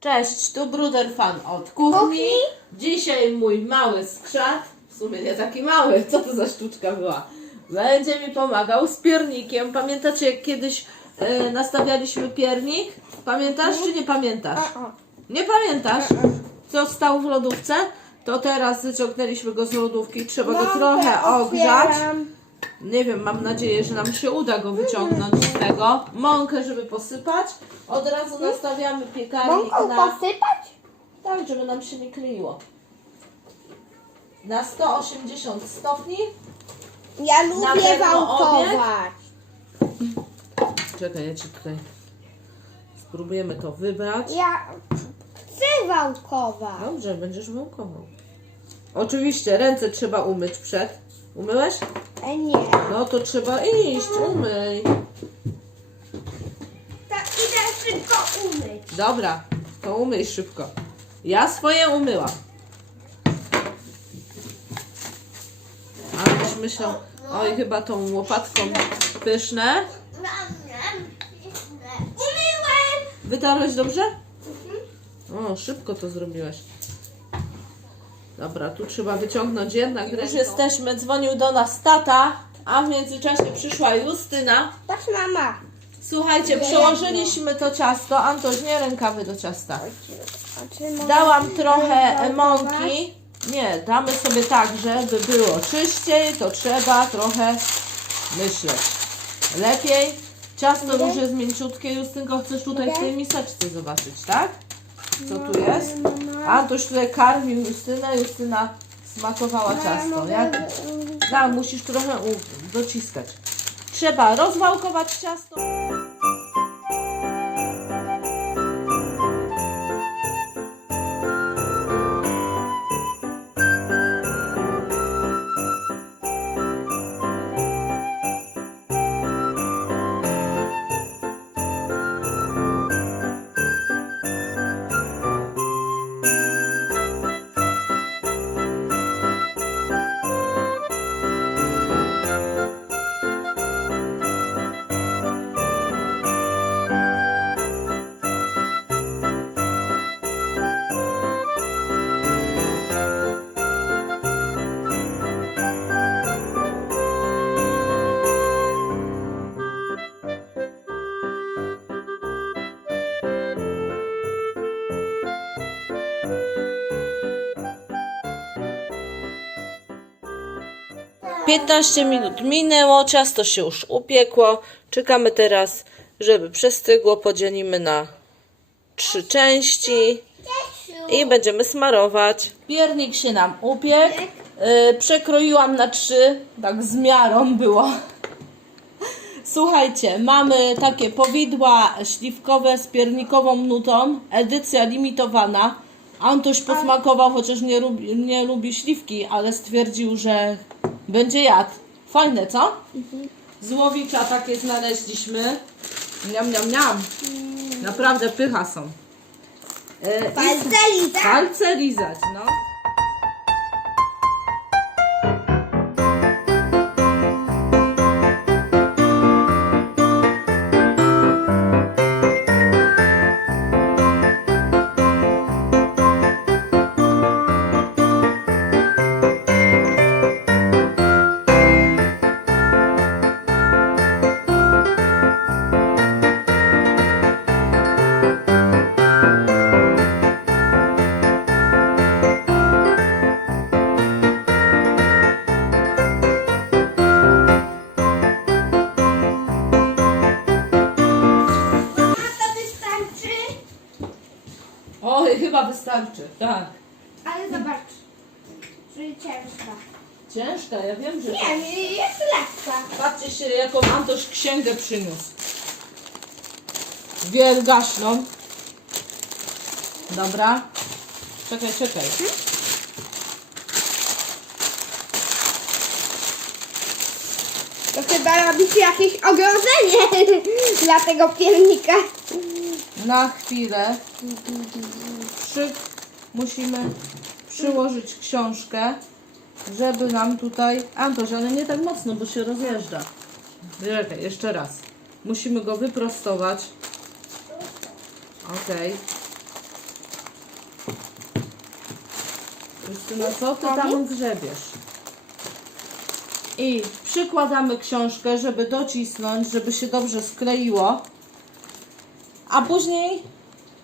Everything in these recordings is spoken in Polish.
Cześć, tu Bruder Fan od kuchni. Dzisiaj mój mały skrzat, w sumie nie taki mały, co to za sztuczka była, będzie mi pomagał z piernikiem. Pamiętacie jak kiedyś e, nastawialiśmy piernik? Pamiętasz czy nie pamiętasz? Nie pamiętasz? Co stał w lodówce? To teraz wyciągnęliśmy go z lodówki, trzeba go trochę ogrzać. Nie wiem, mam nadzieję, że nam się uda go wyciągnąć z tego. Mąkę, żeby posypać. Od razu nastawiamy piekarnik Mąką na... posypać? Tak, żeby nam się nie kleiło. Na 180 stopni. Ja lubię pewno wałkować. Czekaj, ja ci tutaj spróbujemy to wybrać. Ja chcę wałkować. Dobrze, będziesz wąkował. Oczywiście, ręce trzeba umyć przed. Umyłeś? E, nie. No to trzeba iść, umyj. Tak, idę szybko umyć. Dobra, to umyj szybko. Ja swoje umyłam. Ale byś myślał, oj chyba tą łopatką pyszne. Umyłem! Wytarłeś dobrze? O, szybko to zrobiłeś. Dobra, tu trzeba wyciągnąć jednak. Już jesteśmy, dzwonił do nas tata, a w międzyczasie przyszła Justyna. Patrz mama. Słuchajcie, przełożyliśmy to ciasto. Antoś, nie rękawy do ciasta. Dałam trochę mąki. Nie, damy sobie tak, żeby było czyściej, to trzeba trochę myśleć. Lepiej. Ciasto już jest mięciutkie. Justynko, chcesz tutaj w tej miseczce zobaczyć, tak? Co tu jest? Mama. Antoś tutaj karmił Justynę, Justyna smakowała Ja ciasto. Jak? Tak, musisz trochę u- dociskać. Trzeba rozwałkować ciasto. Piętnaście minut minęło, ciasto się już upiekło. Czekamy teraz, żeby przestygło. Podzielimy na trzy części i będziemy smarować. Piernik się nam upiekł. Yy, przekroiłam na trzy, tak z miarą było. Słuchajcie, mamy takie powidła śliwkowe z piernikową nutą, edycja limitowana. Antoś posmakował, chociaż nie lubi, nie lubi śliwki, ale stwierdził, że będzie jadł. Fajne, co? Z łowicza takie znaleźliśmy. Niam, niam, niam. Naprawdę pycha są. E, i- Palce lizać. Palce lizać, no. Wystarczy, tak. Ale zobacz. Czyli ciężka. Ciężka, ja wiem, że... Nie, nie, jest lekka. Patrzcie się, jaką Antoś księgę przyniósł. Wielgaśną. Dobra. Czekaj, czekaj. To chyba robi się jakieś ogrodzenie dla tego piernika. Na chwilę musimy przyłożyć książkę, żeby nam tutaj... Antoś, ale nie tak mocno, bo się rozjeżdża. Czekaj, jeszcze raz. Musimy go wyprostować. Okej. na co ty tam grzebiesz? I przykładamy książkę, żeby docisnąć, żeby się dobrze skleiło. A później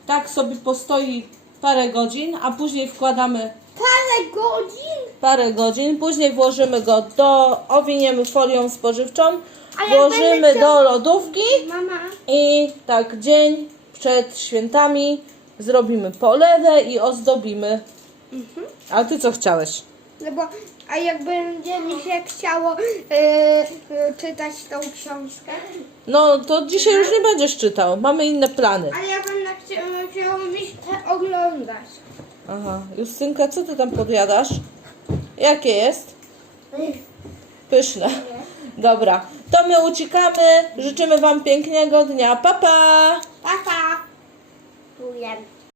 tak sobie postoi parę godzin, a później wkładamy Parę godzin? parę godzin, później włożymy go do, owiniemy folią spożywczą, A ja włożymy będę chciał- do lodówki Mama. i tak dzień przed świętami zrobimy polewę i ozdobimy. A ty co chciałeś? No bo, a jak będzie mi się chciało y, y, czytać tą książkę, No to dzisiaj już nie będziesz czytał, mamy inne plany. ale ja chciała, chciała mi się oglądać. Aha, Justynka, co ty tam podjadasz? Jakie jest? Pyszne. Dobra, to my uciekamy. Życzymy Wam pięknego dnia. Pa, pa! Papa. Dziękuję.